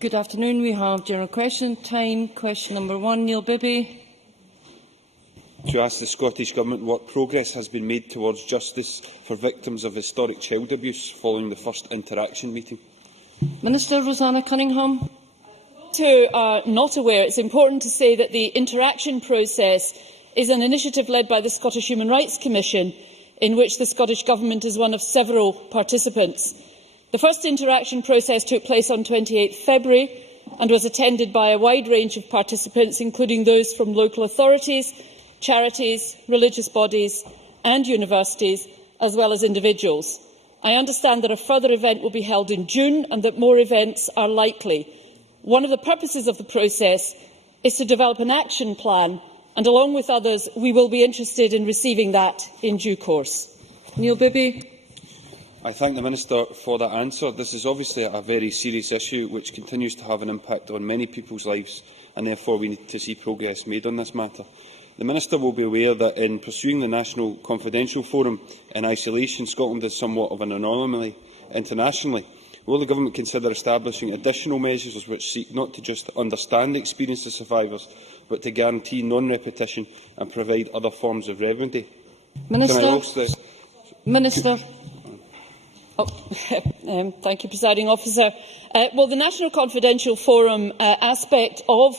Good afternoon. We have general question time. Question number 1, Neil Bibby. To ask the Scottish Government what progress has been made towards justice for victims of historic child abuse following the first interaction meeting. Minister Rosanna Cunningham. Who are not aware, it is important to say that the interaction process is an initiative led by the Scottish Human Rights Commission, in which the Scottish Government is one of several participants. The first interaction process took place on 28 February and was attended by a wide range of participants, including those from local authorities, charities, religious bodies and universities, as well as individuals. I understand that a further event will be held in June and that more events are likely. One of the purposes of the process is to develop an action plan, and along with others, we will be interested in receiving that in due course. Neil Bibby. I thank the Minister for that answer. This is obviously a very serious issue which continues to have an impact on many people's lives, and therefore we need to see progress made on this matter. The Minister will be aware that in pursuing the National Confidential Forum in isolation, Scotland is somewhat of an anomaly internationally. Will the Government consider establishing additional measures which seek not to just understand the experience of survivors, but to guarantee non-repetition and provide other forms of remedy? Minister. Thank you, Presiding Officer. Well, the National Confidential Forum aspect of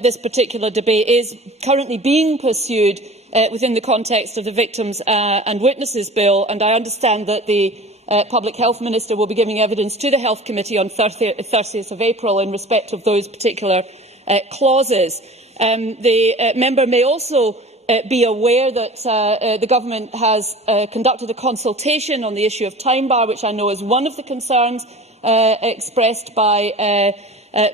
this particular debate is currently being pursued within the context of the Victims and Witnesses Bill, and I understand that the Public Health Minister will be giving evidence to the Health Committee on 30th of April in respect of those particular clauses. The member may also be aware that the Government has conducted a consultation on the issue of time bar, which I know is one of the concerns expressed by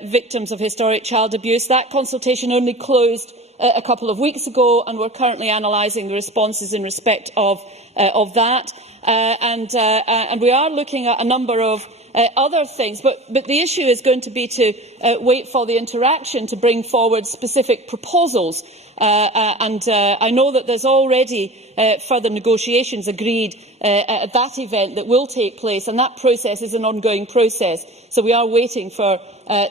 victims of historic child abuse. That consultation only closed a couple of weeks ago, and we are currently analysing the responses in respect of that. And we are looking at a number of other things, but the issue is going to be to wait for the interaction to bring forward specific proposals. I know that there is already further negotiations agreed at that event that will take place, and that process is an ongoing process. So we are waiting for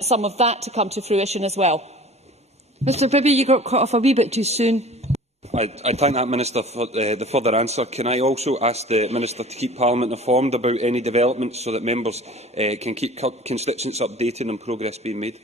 some of that to come to fruition as well. Mr Bibby, you got cut off a wee bit too soon. I thank that Minister for the further answer. Can I also ask the Minister to keep Parliament informed about any developments so that members can keep constituents updated on progress being made?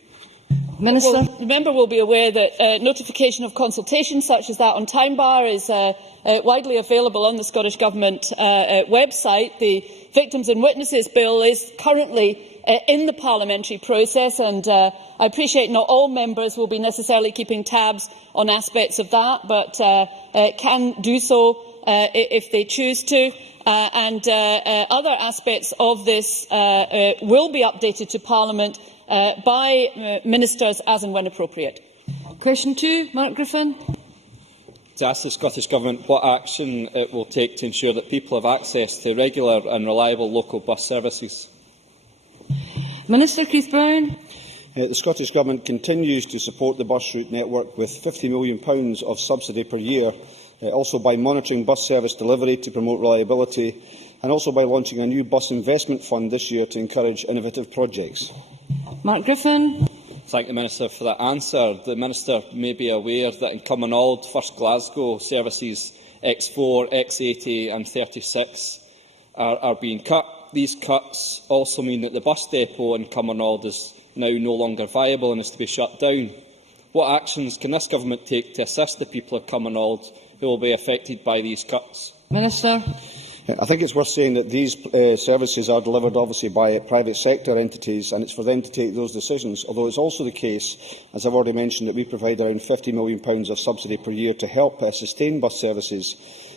Minister. Well, the member will be aware that notification of consultations such as that on time bar is widely available on the Scottish Government website. The Victims and Witnesses Bill is currently in the parliamentary process, and I appreciate not all members will be necessarily keeping tabs on aspects of that, but can do so if they choose to. Other aspects of this will be updated to Parliament by ministers as and when appropriate. Question 2, Mark Griffin. To ask the Scottish Government what action it will take to ensure that people have access to regular and reliable local bus services. Minister Keith Brown. The Scottish Government continues to support the bus route network with £50 million of subsidy per year, also by monitoring bus service delivery to promote reliability, and also by launching a new bus investment fund this year to encourage innovative projects. Mark Griffin. Thank the Minister for that answer. The Minister may be aware that in Cumbernauld, First Glasgow services X4, X80 and 36 are being cut. These cuts also mean that the bus depot in Cumbernauld is now no longer viable and is to be shut down. What actions can this Government take to assist the people of Cumbernauld who will be affected by these cuts? Minister. I think it's worth saying that these services are delivered obviously by private sector entities, and it's for them to take those decisions, although it's also the case, as I've already mentioned, that we provide around £50 million of subsidy per year to help sustain bus services.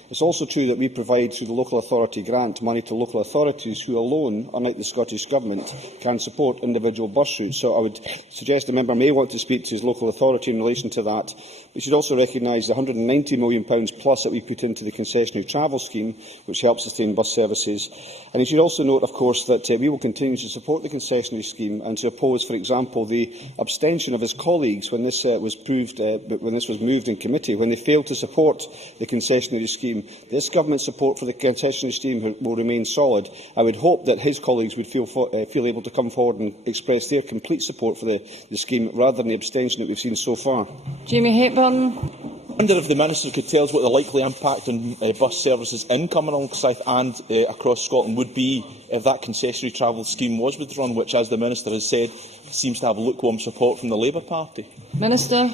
It's also true that we provide, through the local authority grant, money to local authorities who alone, unlike the Scottish Government, can support individual bus routes. So I would suggest the member may want to speak to his local authority in relation to that. We should also recognise the £190 million plus that we put into the concessionary travel scheme, which helps sustain bus services. And he should also note, of course, that we will continue to support the concessionary scheme and to oppose, for example, the abstention of his colleagues when this was moved in committee, when they failed to support the concessionary scheme scheme. This Government's support for the concessionary scheme will remain solid. I would hope that his colleagues would feel able to come forward and express their complete support for the scheme, rather than the abstention that we've seen so far. Jamie Hepburn. I wonder if the Minister could tell us what the likely impact on bus services in Cumbernauld South and across Scotland would be if that concessionary travel scheme was withdrawn, which, as the Minister has said, seems to have lukewarm support from the Labour Party. Minister.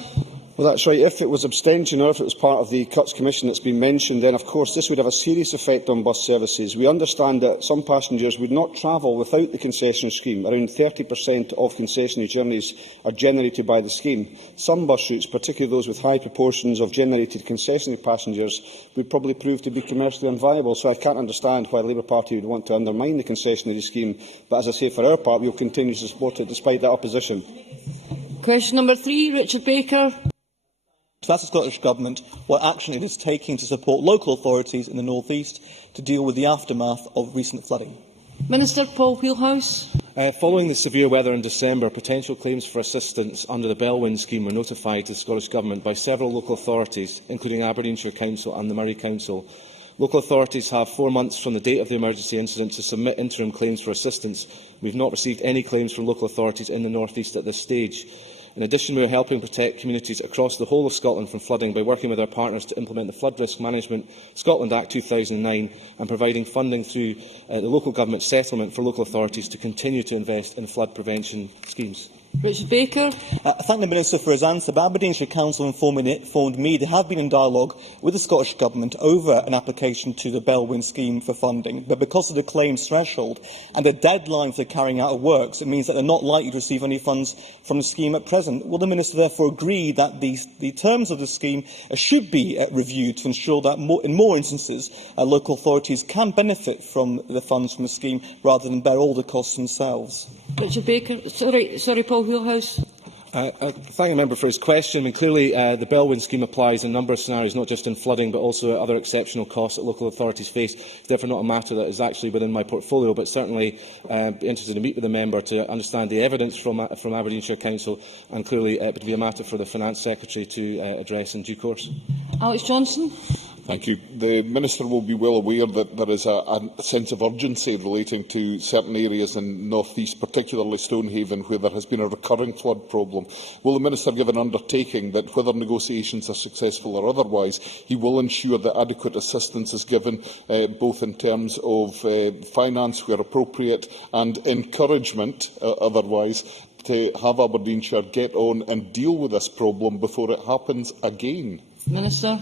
Well, that's right. If it was abstention or if it was part of the Cuts Commission that's been mentioned, then of course this would have a serious effect on bus services. We understand that some passengers would not travel without the concession scheme. Around 30% of concessionary journeys are generated by the scheme. Some bus routes, particularly those with high proportions of generated concessionary passengers, would probably prove to be commercially unviable. So I can't understand why the Labour Party would want to undermine the concessionary scheme. But as I say, for our part, we will continue to support it despite that opposition. Question number 3, Richard Baker. To ask the Scottish Government what action it is taking to support local authorities in the North East to deal with the aftermath of recent flooding. Minister Paul Wheelhouse. Following the severe weather in December, potential claims for assistance under the Bellwyn scheme were notified to the Scottish Government by several local authorities, including Aberdeenshire Council and the Moray Council. Local authorities have 4 months from the date of the emergency incident to submit interim claims for assistance. We have not received any claims from local authorities in the North East at this stage. In addition, we are helping protect communities across the whole of Scotland from flooding by working with our partners to implement the Flood Risk Management Scotland Act 2009 and providing funding through the local government settlement for local authorities to continue to invest in flood prevention schemes. Richard Baker. I thank the Minister for his answer, but Aberdeenshire Council informed me they have been in dialogue with the Scottish Government over an application to the Bellwyn scheme for funding, but because of the claims threshold and the deadline for carrying out of works, it means that they are not likely to receive any funds from the scheme at present. Will the Minister therefore agree that the terms of the scheme should be reviewed to ensure that in more instances local authorities can benefit from the funds from the scheme rather than bear all the costs themselves? Richard Baker. Sorry, Paul Wheelhouse. Thank the member for his question. Clearly, the Bellwyn scheme applies in a number of scenarios, not just in flooding, but also other exceptional costs that local authorities face. It's therefore not a matter that is actually within my portfolio, but certainly be interested to meet with the member to understand the evidence from Aberdeenshire Council, and clearly it would be a matter for the Finance Secretary to address in due course. Alex Johnson. Thank you. The Minister will be well aware that there is a sense of urgency relating to certain areas in North East, particularly Stonehaven, where there has been a recurring flood problem. Will the Minister give an undertaking that, whether negotiations are successful or otherwise, he will ensure that adequate assistance is given, both in terms of finance where appropriate and encouragement otherwise, to have Aberdeenshire get on and deal with this problem before it happens again? Minister.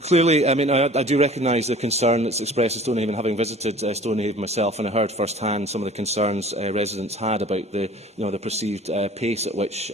Clearly, I do recognise the concern that's expressed in Stonehaven, having visited Stonehaven myself, and I heard first-hand some of the concerns residents had about the perceived pace at which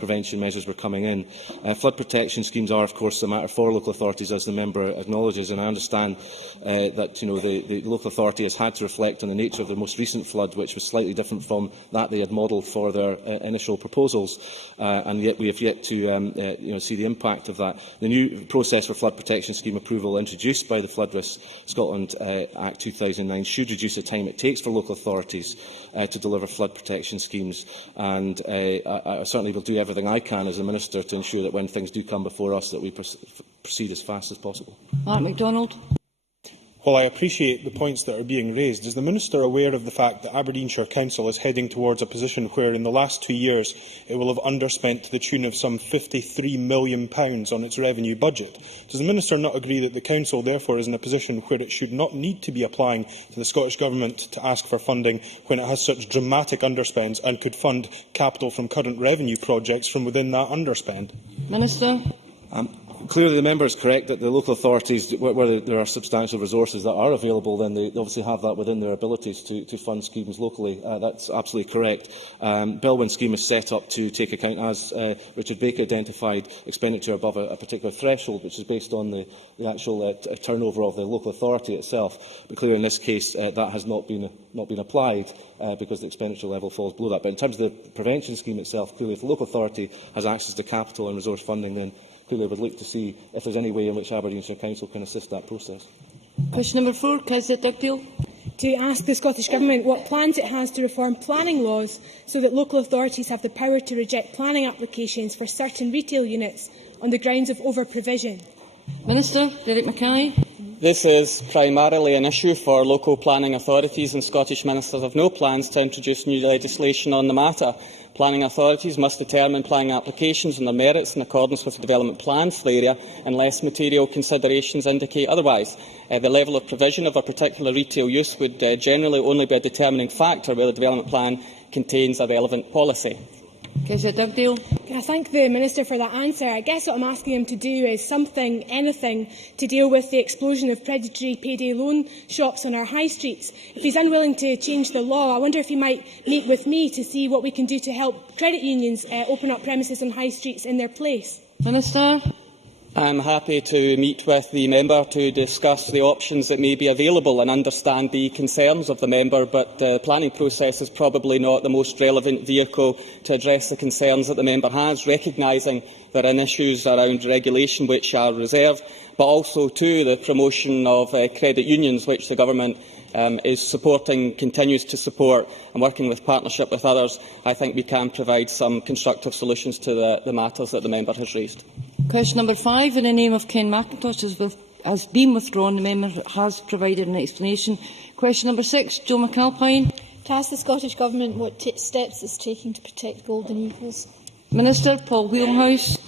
prevention measures were coming in. Flood protection schemes are, of course, a matter for local authorities, as the member acknowledges, and I understand that the local authority has had to reflect on the nature of the most recent flood, which was slightly different from that they had modelled for their initial proposals, and yet we have yet to see the impact of that. The new process for flood protection scheme approval introduced by the Flood Risk Scotland Act 2009 should reduce the time it takes for local authorities to deliver flood protection schemes, and I certainly will do everything I can as a Minister to ensure that when things do come before us that we proceed as fast as possible. Mark MacDonald. While I appreciate the points that are being raised, is the Minister aware of the fact that Aberdeenshire Council is heading towards a position where, in the last 2 years, it will have underspent to the tune of some £53 million on its revenue budget? Does the Minister not agree that the Council, therefore, is in a position where it should not need to be applying to the Scottish Government to ask for funding when it has such dramatic underspends and could fund capital from current revenue projects from within that underspend? Minister. Clearly, the member is correct that the local authorities, where there are substantial resources that are available, then they obviously have that within their abilities to fund schemes locally. That's absolutely correct. Bellwyn scheme is set up to take account, as Richard Baker identified, expenditure above a particular threshold, which is based on the actual turnover of the local authority itself. But clearly, in this case, that has not been applied because the expenditure level falls below that. But in terms of the prevention scheme itself, clearly, if the local authority has access to capital and resource funding, then clearly I would like to see if there is any way in which Aberdeenshire Council can assist that process. Question number 4, Kizet Dugdale. To ask the Scottish Government what plans it has to reform planning laws so that local authorities have the power to reject planning applications for certain retail units on the grounds of over-provision. Minister Derek Mackay. This is primarily an issue for local planning authorities, and Scottish ministers have no plans to introduce new legislation on the matter. Planning authorities must determine planning applications and their merits in accordance with the development plans for the area, unless material considerations indicate otherwise. The level of provision of a particular retail use would generally only be a determining factor where the development plan contains a relevant policy. Dugdale. I thank the Minister for that answer. I guess what I'm asking him to do is something, anything, to deal with the explosion of predatory payday loan shops on our high streets. If he's unwilling to change the law, I wonder if he might meet with me to see what we can do to help credit unions open up premises on high streets in their place. Minister. I'm happy to meet with the member to discuss the options that may be available and understand the concerns of the member, but the planning process is probably not the most relevant vehicle to address the concerns that the member has, recognising there are issues around regulation which are reserved, but also to the promotion of credit unions, which the Government is supporting, continues to support, and working with partnership with others. I think we can provide some constructive solutions to the matters that the member has raised. Question number 5, in the name of Ken McIntosh, has been withdrawn. The member has provided an explanation. Question number 6, Joe McAlpine. To ask the Scottish Government what steps it is taking to protect golden eagles. Minister Paul Wheelhouse.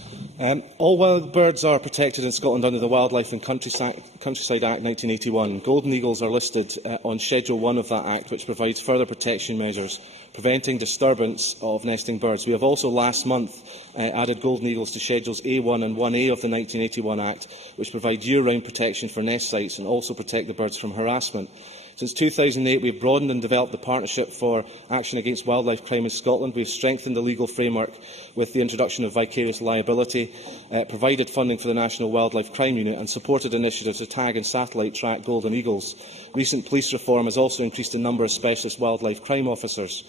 All wild birds are protected in Scotland under the Wildlife and Countryside Act 1981. Golden eagles are listed on Schedule 1 of that Act, which provides further protection measures preventing disturbance of nesting birds. We have also last month added golden eagles to Schedules A1 and 1A of the 1981 Act, which provide year-round protection for nest sites and also protect the birds from harassment. Since 2008, we have broadened and developed the Partnership for Action Against Wildlife Crime in Scotland. We have strengthened the legal framework with the introduction of vicarious liability, provided funding for the National Wildlife Crime Unit and supported initiatives to tag and satellite track golden eagles. Recent police reform has also increased the number of specialist wildlife crime officers.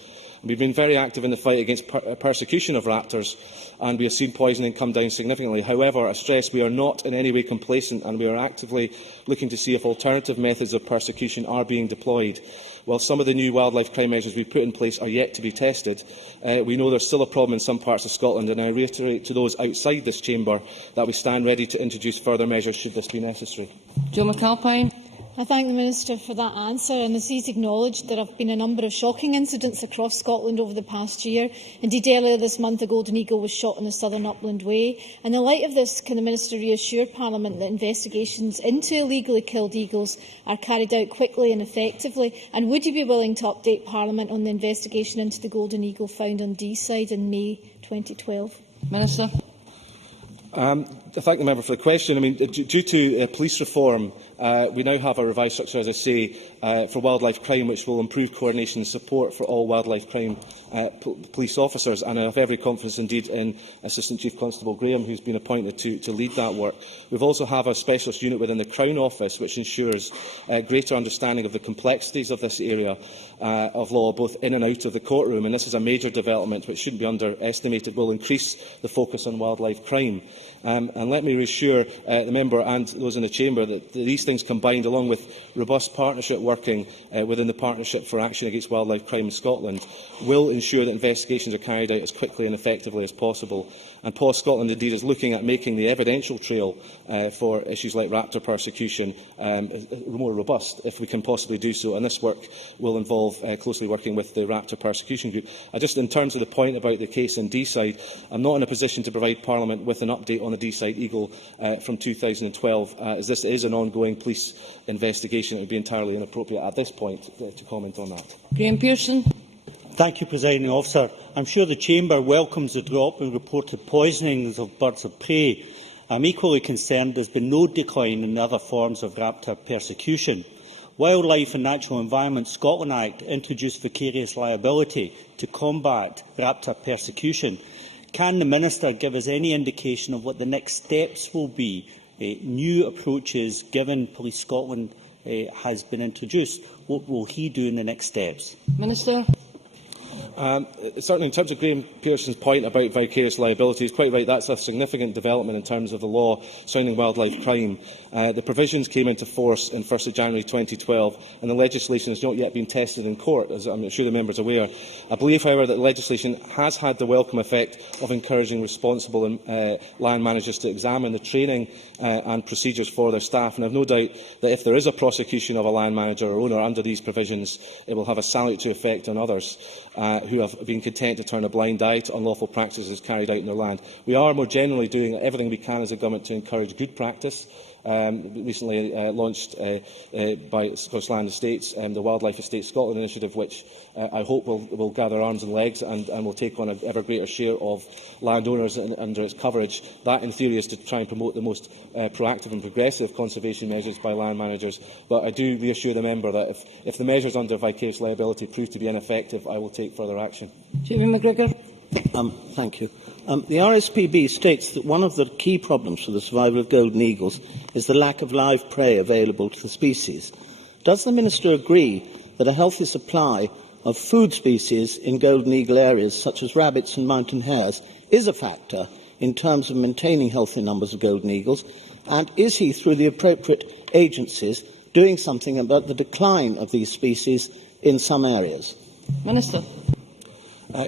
We have been very active in the fight against persecution of raptors, and we have seen poisoning come down significantly. However, I stress we are not in any way complacent, and we are actively looking to see if alternative methods of persecution are being deployed. While some of the new wildlife crime measures we have put in place are yet to be tested, we know there is still a problem in some parts of Scotland, and I reiterate to those outside this chamber that we stand ready to introduce further measures should this be necessary. Joe McAlpine. I thank the Minister for that answer, and as he has acknowledged, there have been a number of shocking incidents across Scotland over the past year. Indeed, earlier this month, a golden eagle was shot in the Southern Upland Way. In the light of this, can the Minister reassure Parliament that investigations into illegally killed eagles are carried out quickly and effectively? And would you be willing to update Parliament on the investigation into the golden eagle found on Deeside in May 2012? Minister. I thank the member for the question. Due to police reform, we now have a revised structure, as I say, for wildlife crime, which will improve coordination and support for all wildlife crime police officers. And I have every confidence indeed in Assistant Chief Constable Graham, who has been appointed to lead that work. We also have a specialist unit within the Crown Office, which ensures greater understanding of the complexities of this area of law, both in and out of the courtroom. And this is a major development which shouldn't be underestimated, will increase the focus on wildlife crime. And let me reassure the member and those in the chamber that these things combined, along with robust partnership working within the Partnership for Action Against Wildlife Crime in Scotland, will ensure that investigations are carried out as quickly and effectively as possible. And PAW Scotland indeed is looking at making the evidential trail for issues like raptor persecution more robust, if we can possibly do so. And this work will involve closely working with the Raptor Persecution Group. Just in terms of the point about the case in Deeside, I am not in a position to provide Parliament with an update on the Deeside eagle from 2012, as this is an ongoing police investigation. It would be entirely inappropriate at this point to comment on that. Graham Pearson. Thank you, Presiding Officer. I am sure the Chamber welcomes the drop in reported poisonings of birds of prey. I am equally concerned there has been no decline in the other forms of raptor persecution. Wildlife and Natural Environment Scotland Act introduced vicarious liability to combat raptor persecution. Can the Minister give us any indication of what the next steps will be? New approaches, given Police Scotland has been introduced. What will he do in the next steps? Minister. Certainly, in terms of Graham Pearson's point about vicarious liability, he's quite right. That's a significant development in terms of the law surrounding wildlife crime. The provisions came into force on 1 January 2012, and the legislation has not yet been tested in court, as I'm sure the members are aware. I believe, however, that the legislation has had the welcome effect of encouraging responsible land managers to examine the training and procedures for their staff, and I have no doubt that if there is a prosecution of a land manager or owner under these provisions, it will have a salutary effect on others who have been content to turn a blind eye to unlawful practices carried out in their land. We are more generally doing everything we can as a government to encourage good practice. Recently launched by Scottish Land Estates, the Wildlife Estate Scotland initiative, which I hope will gather arms and legs and will take on an ever greater share of landowners under its coverage. That, in theory, is to try and promote the most proactive and progressive conservation measures by land managers. But I do reassure the member that if the measures under vicarious liability prove to be ineffective, I will take further action. Jamie McGregor. Thank you. The RSPB states that one of the key problems for the survival of golden eagles is the lack of live prey available to the species. Does the Minister agree that a healthy supply of food species in golden eagle areas, such as rabbits and mountain hares, is a factor in terms of maintaining healthy numbers of golden eagles? And is he, through the appropriate agencies, doing something about the decline of these species in some areas? Minister.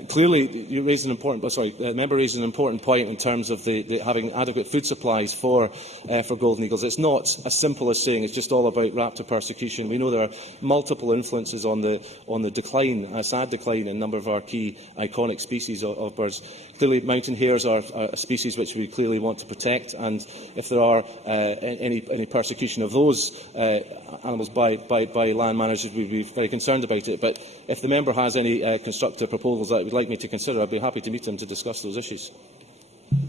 Clearly, you raised an important. The member raised an important point in terms of having adequate food supplies for golden eagles. It's not as simple as saying it's just all about raptor persecution. We know there are multiple influences on the decline, a sad decline in a number of our key iconic species of birds. Clearly, mountain hares are a species which we clearly want to protect, and if there are any persecution of those animals by land managers, we'd be very concerned about it. But if the member has any constructive proposals that would like me to consider, I'd be happy to meet them to discuss those issues.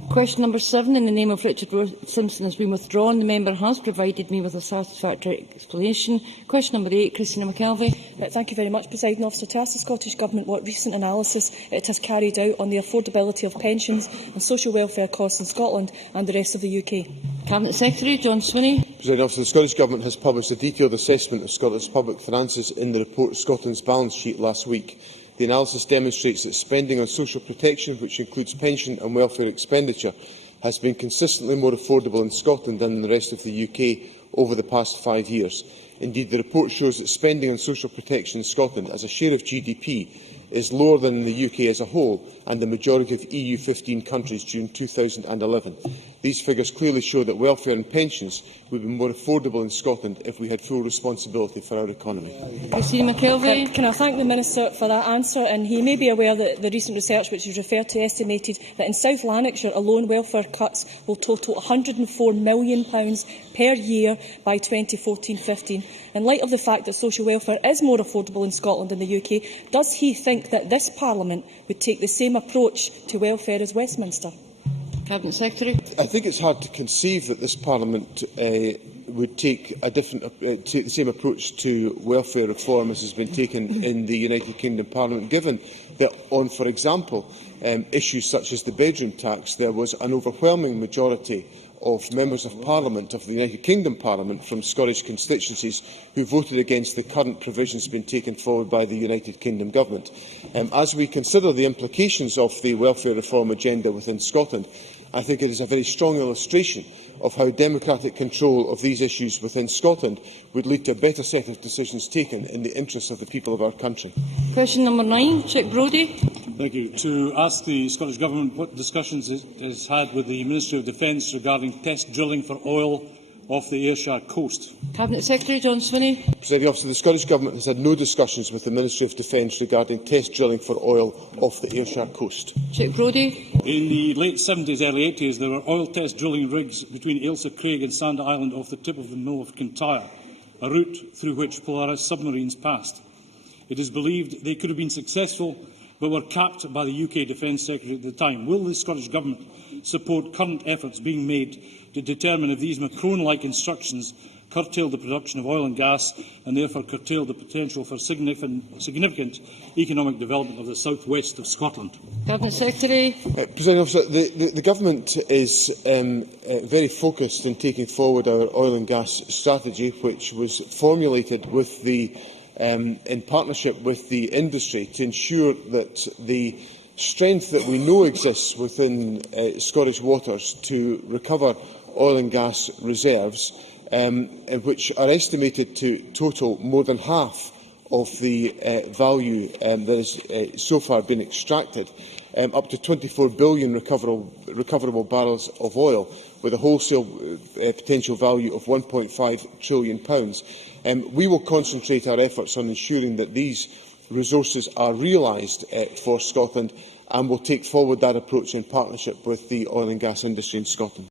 Question number 7, in the name of Richard Simpson, has been withdrawn. The member has provided me with a satisfactory explanation. Question number 8, Christina McKelvey. Thank you very much, Presiding Officer. To ask the Scottish Government what recent analysis it has carried out on the affordability of pensions and social welfare costs in Scotland and the rest of the UK. Cabinet Secretary John Swinney. Presiding Officer, the Scottish Government has published a detailed assessment of Scotland's public finances in the report Scotland's Balance Sheet last week. The analysis demonstrates that spending on social protection, which includes pension and welfare expenditure, has been consistently more affordable in Scotland than in the rest of the UK over the past 5 years. Indeed, the report shows that spending on social protection in Scotland as a share of GDP is lower than in the UK as a whole and the majority of EU 15 countries during 2011. These figures clearly show that welfare and pensions would be more affordable in Scotland if we had full responsibility for our economy. Christina McKelvey. Can I thank the Minister for that answer? And he may be aware that the recent research which is referred to estimated that in South Lanarkshire alone welfare cuts will total £104 million per year by 2014-15. In light of the fact that social welfare is more affordable in Scotland than the UK, does he think that this Parliament would take the same approach to welfare as Westminster? Cabinet Secretary. I think it's hard to conceive that this Parliament would take the same approach to welfare reform as has been taken in the United Kingdom Parliament, given that on, for example, issues such as the bedroom tax, there was an overwhelming majority of members of Parliament, of the United Kingdom Parliament, from Scottish constituencies who voted against the current provisions being taken forward by the United Kingdom Government. As we consider the implications of the welfare reform agenda within Scotland, I think it is a very strong illustration of how democratic control of these issues within Scotland would lead to a better set of decisions taken in the interests of the people of our country. Question number 9, Chick Brodie. Thank you. To ask the Scottish Government what discussions it has had with the Ministry of Defence regarding test drilling for oil off the Ayrshire coast. Cabinet Secretary John Swinney. Presiding Officer, the Scottish Government has had no discussions with the Ministry of Defence regarding test drilling for oil off the Ayrshire coast. Chick Brodie. In the late 70s, early 80s, there were oil test drilling rigs between Ailsa Craig and Sanda Island off the tip of the Mill of Kintyre, a route through which Polaris submarines passed. It is believed they could have been successful, but were capped by the UK Defence Secretary at the time. Will the Scottish Government support current efforts being made to determine if these Macron-like instructions curtail the production of oil and gas and therefore curtail the potential for significant economic development of the south-west of Scotland? Cabinet Secretary. Presiding Officer, the Government is very focused in taking forward our oil and gas strategy, which was formulated with the in partnership with the industry to ensure that the strength that we know exists within Scottish waters to recover oil and gas reserves, which are estimated to total more than half of the value that has so far been extracted, up to 24 billion recoverable barrels of oil, with a wholesale potential value of £1.5 trillion. We will concentrate our efforts on ensuring that these resources are realised for Scotland, and will take forward that approach in partnership with the oil and gas industry in Scotland.